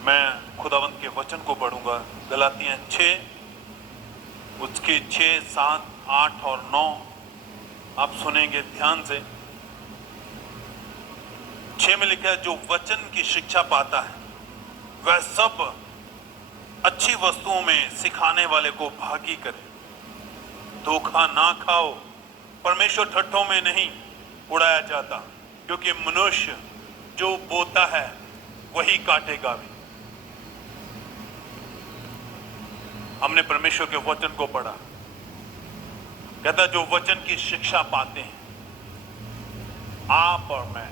मैं खुदावंत के वचन को पढ़ूंगा। गलातियां 6 उसके 6, 7, 8 और 9 आप सुनेंगे ध्यान से। 6 में लिखा है, जो वचन की शिक्षा पाता है वह सब अच्छी वस्तुओं में सिखाने वाले को भागी करे। धोखा ना खाओ, परमेश्वर ठट्ठों में नहीं उड़ाया जाता, क्योंकि मनुष्य जो बोता है वही काटेगा भी। हमने परमेश्वर के वचन को पढ़ा। कहता जो वचन की शिक्षा पाते हैं, आप और मैं,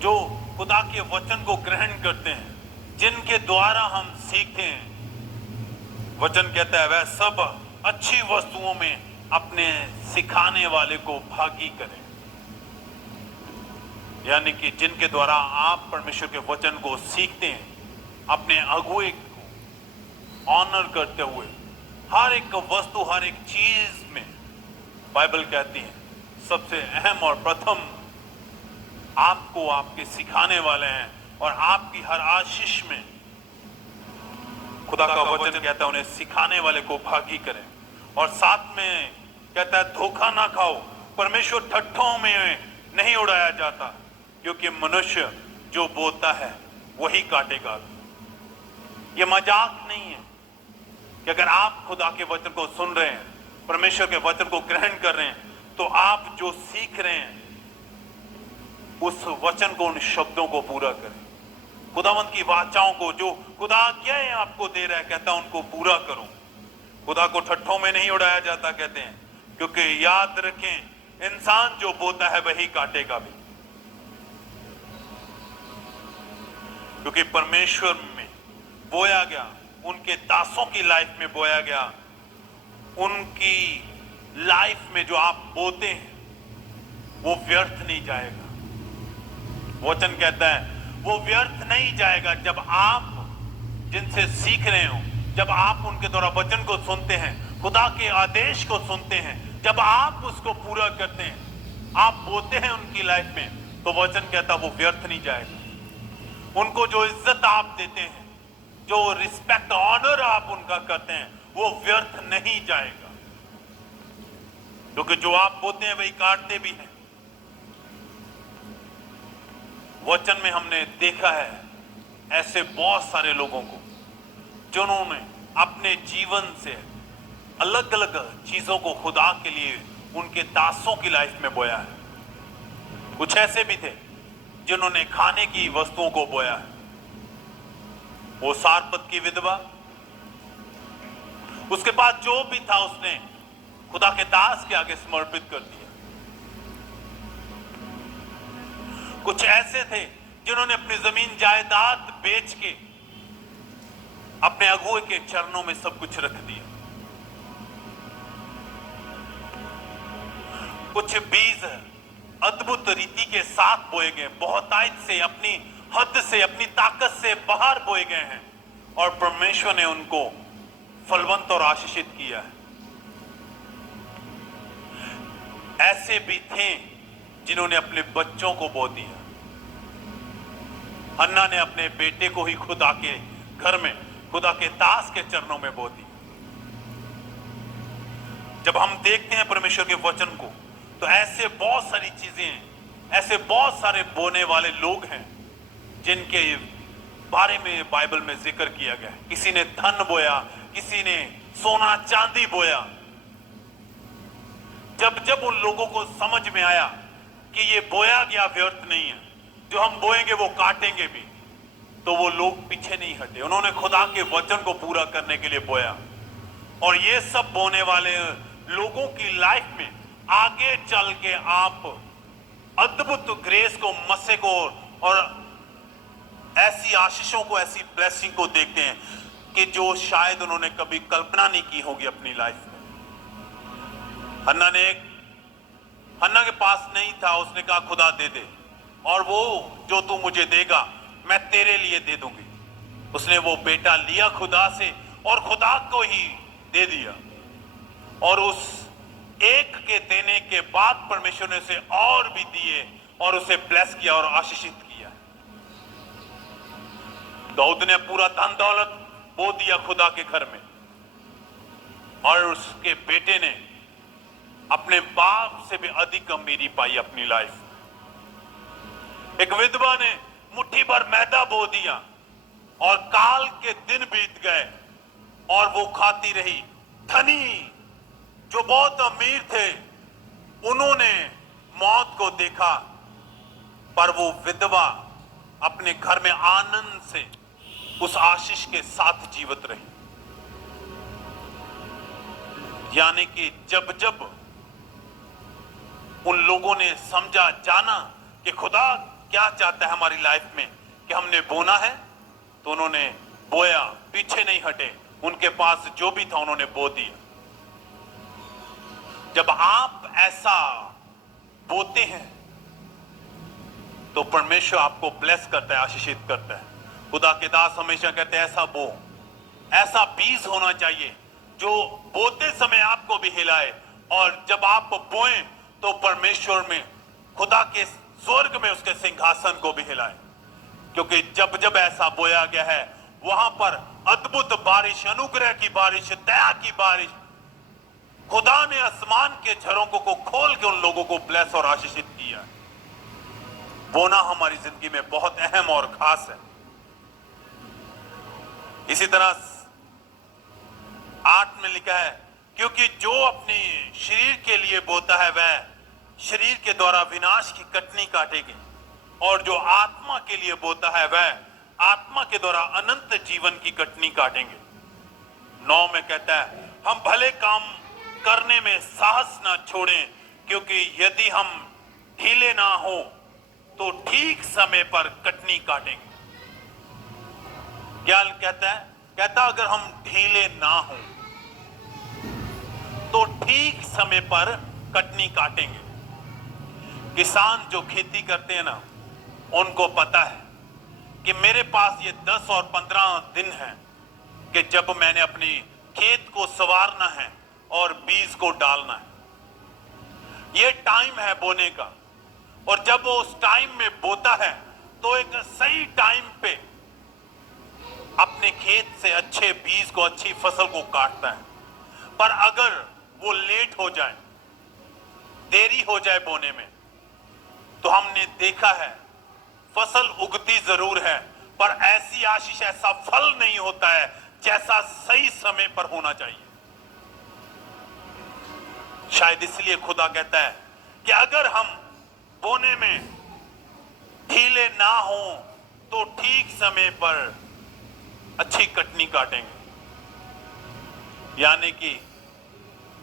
जो खुदा के वचन को ग्रहण करते हैं, जिनके द्वारा हम सीखते हैं, वचन कहता है वह सब अच्छी वस्तुओं में अपने सिखाने वाले को भागी करें। यानी कि जिनके द्वारा आप परमेश्वर के वचन को सीखते हैं, अपने अगुए को ऑनर करते हुए हर एक वस्तु, हर एक चीज में, बाइबल कहती है सबसे अहम और प्रथम आपको आपके सिखाने वाले हैं, और आपकी हर आशीष में खुदा का वचन कहता है उन्हें सिखाने वाले को भागी करें। और साथ में कहता है धोखा ना खाओ, परमेश्वर ठट्ठों में नहीं उड़ाया जाता, क्योंकि मनुष्य जो बोता है वही काटेगा। ये मजाक नहीं है कि अगर आप खुदा के वचन को सुन रहे हैं, परमेश्वर के वचन को ग्रहण कर रहे हैं, तो आप जो सीख रहे हैं उस वचन को, उन शब्दों को पूरा करें। खुदावंत की वाचाओं को, जो खुदा आज्ञाएं आपको दे रहा है, कहता उनको पूरा करो। खुदा को ठट्ठों में नहीं उड़ाया जाता, कहते हैं, क्योंकि याद रखें इंसान जो बोता है वही काटेगा भी। क्योंकि परमेश्वर में बोया गया, उनके दासों की लाइफ में बोया गया, उनकी लाइफ में जो आप बोते हैं वो व्यर्थ नहीं जाएगा। वचन कहता है वो व्यर्थ नहीं जाएगा। जब आप जिनसे सीख रहे हो, जब आप उनके द्वारा वचन को सुनते हैं, खुदा के आदेश को सुनते हैं, जब आप उसको पूरा करते हैं, आप बोते हैं उनकी लाइफ में, तो वचन कहता वो व्यर्थ नहीं जाएगा। उनको जो इज्जत आप देते हैं, जो रिस्पेक्ट, ऑनर आप उनका करते हैं, वो व्यर्थ नहीं जाएगा। क्योंकि जो आप बोते हैं वही काटते भी हैं। वचन में हमने देखा है ऐसे बहुत सारे लोगों को जिन्होंने अपने जीवन से अलग अलग चीजों को खुदा के लिए उनके दासों की लाइफ में बोया है। कुछ ऐसे भी थे जिन्होंने खाने की वस्तुओं को बोया है। वो सारपत की विधवा, उसके बाद जो भी था उसने खुदा के दास के आगे समर्पित कर दिया। कुछ ऐसे थे जिन्होंने अपनी जमीन जायदाद बेच के अपने अगुए के चरणों में सब कुछ रख दिया। कुछ बीज अद्भुत रीति के साथ बोए गए, बहुतायत से, अपनी हद से, अपनी ताकत से बाहर बोए गए हैं, और परमेश्वर ने उनको फलवंत और आशीषित किया है। ऐसे भी थे जिन्होंने अपने बच्चों को बो दिया। हन्ना ने अपने बेटे को ही खुदा के घर में, खुदा के दास के चरणों में बो दिया। जब हम देखते हैं परमेश्वर के वचन को, तो ऐसे बहुत सारी चीजें, ऐसे बहुत सारे बोने वाले लोग हैं जिनके बारे में बाइबल में जिक्र किया गया है। किसी ने धन बोया, किसी ने सोना चांदी बोया। जब जब उन लोगों को समझ में आया कि ये बोया गया व्यर्थ नहीं है, जो हम बोएंगे वो काटेंगे भी, तो वो लोग पीछे नहीं हटे। उन्होंने खुदा के वचन को पूरा करने के लिए बोया। और ये सब बोने वाले लोगों की लाइफ में आगे चल के आप अद्भुत ग्रेस को, मसे को, और ऐसी आशीषों को, ऐसी ब्लेसिंग को देखते हैं कि जो शायद उन्होंने कभी कल्पना नहीं की होगी अपनी लाइफ में। हन्ना के पास नहीं था, उसने कहा खुदा दे दे, और वो जो तू मुझे देगा मैं तेरे लिए दे दूंगी। उसने वो बेटा लिया खुदा से और खुदा को ही दे दिया, और उस एक के देने के बाद परमेश्वर ने उसे और भी दिए और उसे ब्लेस किया और आशीषित किया। दाऊद ने पूरा धन दौलत बो दिया खुदा के घर में, और उसके बेटे ने अपने बाप से भी अधिक अमीरी पाई अपनी लाइफ में। एक विधवा ने मुट्ठी भर मैदा बो दिया और काल के दिन बीत गए और वो खाती रही। धनी जो बहुत अमीर थे उन्होंने मौत को देखा, पर वो विधवा अपने घर में आनंद से उस आशीष के साथ जीवित रही। यानी कि जब जब उन लोगों ने समझा, जाना कि खुदा क्या चाहता है हमारी लाइफ में, कि हमने बोना है, तो उन्होंने बोया, पीछे नहीं हटे, उनके पास जो भी था उन्होंने बो दिया। जब आप ऐसा बोते हैं तो परमेश्वर आपको ब्लेस करता है, आशीषित करता है। खुदा के दास हमेशा कहते हैं ऐसा बो, ऐसा बीज होना चाहिए जो बोते समय आपको भी हिलाए, और जब आप बोएं तो परमेश्वर में, खुदा के स्वर्ग में उसके सिंहासन को भी हिलाए। क्योंकि जब जब ऐसा बोया गया है वहां पर अद्भुत बारिश, अनुग्रह की बारिश, दया की बारिश, खुदा ने आसमान के झरोकों को खोल के उन लोगों को ब्लेस और आशीषित किया। बोना हमारी जिंदगी में बहुत अहम और खास है। इसी तरह 8 में लिखा है, क्योंकि जो अपने शरीर के लिए बोता है वह शरीर के द्वारा विनाश की कटनी काटेगी, और जो आत्मा के लिए बोता है वह आत्मा के द्वारा अनंत जीवन की कटनी काटेंगे। 9 में कहता है, हम भले काम करने में साहस ना छोड़ें, क्योंकि यदि हम ढीले ना हो तो ठीक समय पर कटनी काटेंगे। क्या कहता है? कहता अगर हम ढीले ना हो तो ठीक समय पर कटनी काटेंगे। किसान जो खेती करते हैं ना, उनको पता है कि मेरे पास ये 10 और 15 दिन है कि जब मैंने अपनी खेत को संवारना है और बीज को डालना है। ये टाइम है बोने का, और जब वो उस टाइम में बोता है तो एक सही टाइम पे अपने खेत से अच्छे बीज को, अच्छी फसल को काटता है। पर अगर वो लेट हो जाए, देरी हो जाए बोने में, तो हमने देखा है फसल उगती जरूर है पर ऐसी आशीष, ऐसा फल नहीं होता है जैसा सही समय पर होना चाहिए। शायद इसलिए खुदा कहता है कि अगर हम बोने में ढीले ना हो तो ठीक समय पर अच्छी कटनी काटेंगे। यानी कि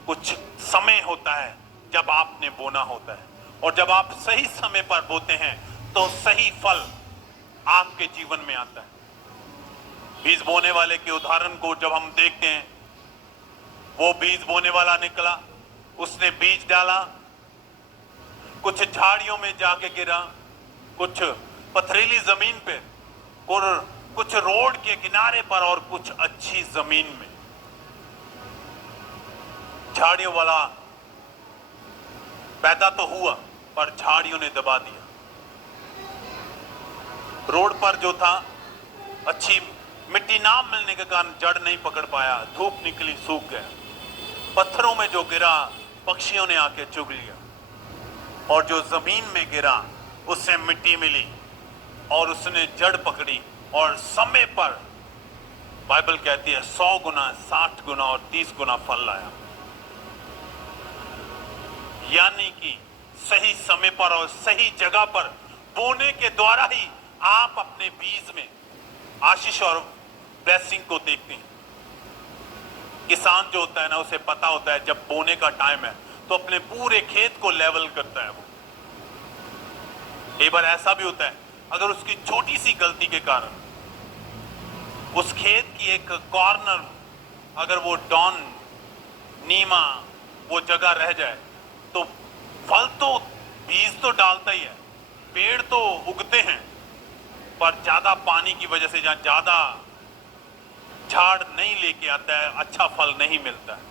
कुछ समय होता है जब आपने बोना होता है, और जब आप सही समय पर बोते हैं तो सही फल आपके जीवन में आता है। बीज बोने वाले के उदाहरण को जब हम देखते हैं, वो बीज बोने वाला निकला, उसने बीज डाला, कुछ झाड़ियों में जाके गिरा, कुछ पथरीली जमीन पे, और कुछ रोड के किनारे पर, और कुछ अच्छी जमीन में। झाड़ियों वाला पैदा तो हुआ पर झाड़ियों ने दबा दिया। रोड पर जो था, अच्छी मिट्टी ना मिलने के कारण जड़ नहीं पकड़ पाया, धूप निकली, सूख गया। पत्थरों में जो गिरा, पक्षियों ने आके चुग लिया, और जो जमीन में गिरा उससे मिट्टी मिली और उसने जड़ पकड़ी, और समय पर बाइबल कहती है 100 गुना, 60 गुना और 30 गुना फल लाया। यानी कि सही समय पर और सही जगह पर बोने के द्वारा ही आप अपने बीज में आशीष और ब्लेसिंग को देखते हैं। किसान जो होता है ना, उसे पता होता है जब बोने का टाइम है तो अपने पूरे खेत को लेवल करता है। वो एक बार ऐसा भी होता है, अगर उसकी छोटी सी गलती के कारण उस खेत की एक कॉर्नर, अगर वो डाउन, नीमा वो जगह रह जाए, तो फल तो, बीज तो डालता ही है, पेड़ तो उगते हैं, पर ज्यादा पानी की वजह से, जहां ज्यादा झाड़ नहीं लेके आता है, अच्छा फल नहीं मिलता है।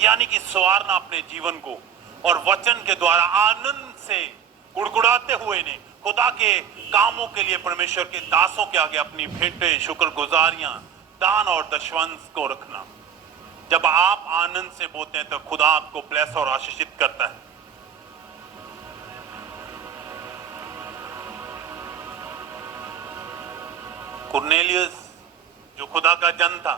यानी कि संवारना अपने जीवन को, और वचन के द्वारा आनंद से गुड़गुड़ाते हुए ने खुदा के कामों के लिए परमेश्वर के दासों के आगे अपनी भेंटें, शुक्रगुजारियां, दान और दशवंश को रखना। जब आप आनंद से बोते हैं तो खुदा आपको ब्लेस और आशीषित करता है। कुरनेलियस जो खुदा का जन था,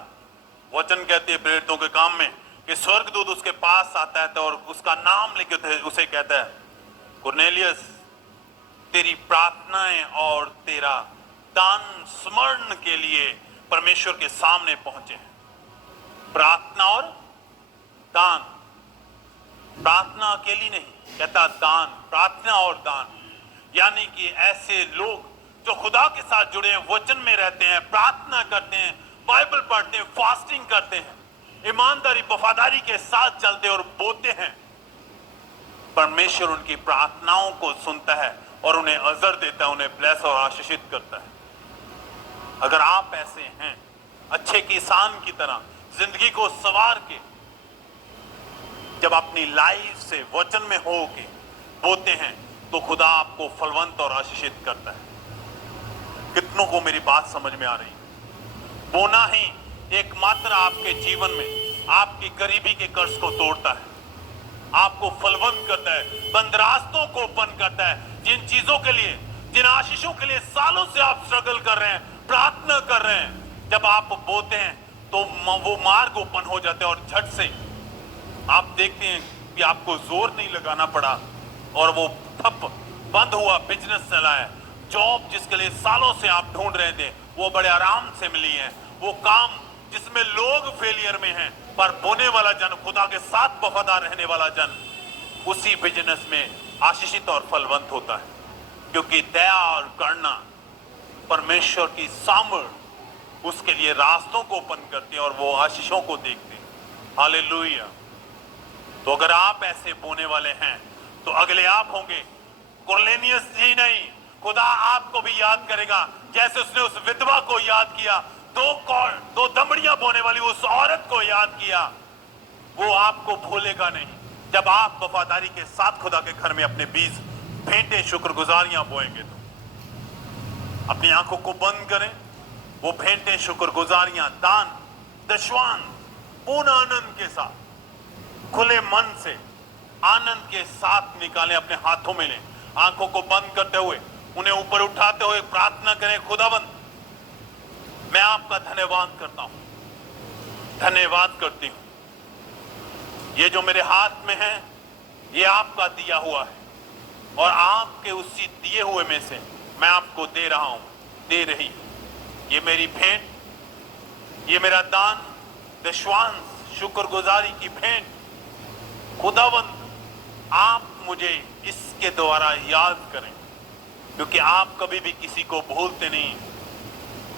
वचन कहते हैं प्रेरितों के काम में कि स्वर्गदूत उसके पास आता है तो और उसका नाम लेके उसे कहता है, कुरनेलियस, तेरी प्रार्थनाएं और तेरा दान स्मरण के लिए परमेश्वर के सामने पहुंचे हैं। प्रार्थना और दान, प्रार्थना अकेली नहीं, कहता दान, प्रार्थना और दान, यानी कि ऐसे लोग जो खुदा के साथ जुड़े हैं, वचन में रहते हैं, प्रार्थना करते हैं, बाइबल पढ़ते हैं, फास्टिंग करते हैं, ईमानदारी वफादारी के साथ चलते और बोते हैं, परमेश्वर उनकी प्रार्थनाओं को सुनता है और उन्हें अजर देता है, उन्हें ब्लेस और आशीषित करता है। अगर आप ऐसे हैं, अच्छे किसान की तरह जिंदगी को सवार के जब अपनी लाइफ से वचन में हो के बोते हैं तो खुदा आपको फलवंत और आशीषित करता है। कितनों को मेरी बात समझ में आ रही है? बोना ही एकमात्र आपके जीवन में आपकी गरीबी के कर्ज को तोड़ता है, आपको फलवंत करता है, बंद रास्तों को ओपन करता है। जिन चीजों के लिए, जिन आशीषों के लिए सालों से आप स्ट्रगल कर रहे हैं, प्रार्थना कर रहे हैं, जब आप बोते हैं तो वो मार्ग ओपन हो जाते हैं और झट से आप देखते हैं कि आपको जोर नहीं लगाना पड़ा और वो ठप बंद हुआ बिजनेस चला है। जॉब जिसके लिए सालों से आप ढूंढ रहे थे वो बड़े आराम से मिली है। वो काम जिसमें लोग फेलियर में हैं पर बोने वाला जन, खुदा के साथ वफादार रहने वाला जन, उसी बिजनेस में आशीषित और फलवंत होता है, क्योंकि दया और करुणा परमेश्वर की सामर्थ उसके लिए रास्तों को ओपन करते हैं और वो आशीषों को देखते हैं। हालेलुया। तो अगर आप ऐसे बोने वाले हैं तो अगले आप होंगे। कुरनेलियस जी नहीं, खुदा आपको भी याद करेगा, जैसे उसने उस विधवा को याद किया, दो दमड़ियां बोने वाली उस औरत को याद किया, वो आपको भूलेगा नहीं। जब आप वफादारी के साथ खुदा के घर में अपने बीज, भेंटे, शुक्रगुजारियां बोएंगे तो अपनी आंखों को बंद करें, वो भेंटे, शुक्रगुजारियां, दान, दशवान पूर्ण आनंद के साथ, खुले मन से, आनंद के साथ निकालें, अपने हाथों में लें, आंखों को बंद करते हुए उन्हें ऊपर उठाते हुए प्रार्थना करें, खुदावंद मैं आपका धन्यवाद करता हूं, धन्यवाद करती हूं। ये जो मेरे हाथ में है ये आपका दिया हुआ है और आपके उसी दिए हुए में से मैं आपको दे रहा हूं, दे रही हूं। ये मेरी भेंट, ये मेरा दान, दशवांश, शुक्रगुजारी की भेंट, खुदावंद आप मुझे इसके द्वारा याद करें, क्योंकि आप कभी भी किसी को भूलते नहीं।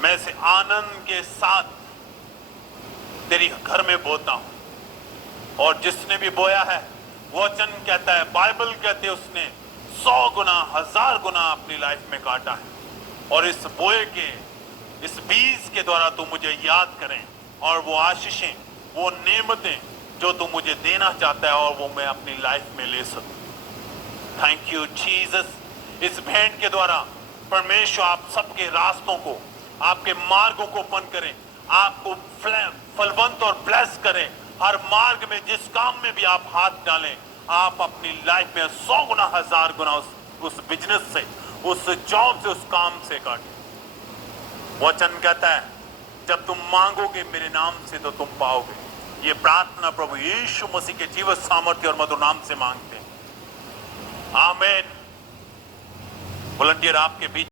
मैं इसे आनंद के साथ तेरी घर में बोता हूं और जिसने भी बोया है, वचन कहता है, बाइबल कहते है, उसने 100 गुना 1000 गुना अपनी लाइफ में काटा है। और इस बोए के, इस बीज के द्वारा तू मुझे याद करें और वो आशीषें, वो नेमतें जो तू मुझे देना चाहता है और वो मैं अपनी लाइफ में ले सकूं। Thank you Jesus. इस भेंट के द्वारा परमेश्वर आप सबके रास्तों को, आपके मार्गों को ओपन करें, आपको फलवंत और ब्लेस करें। हर मार्ग में, जिस काम में भी आप हाथ डालें, आप अपनी लाइफ में 100 गुना 1000 गुना उस बिजनेस से, उस जॉब से, उस काम से काटें। वचन कहता है, जब तुम मांगोगे मेरे नाम से तो तुम पाओगे। ये प्रार्थना प्रभु यीशु मसीह के जीवन, सामर्थ्य और मधुर नाम से मांगते हैं। आमीन। वॉलंटियर आपके बीच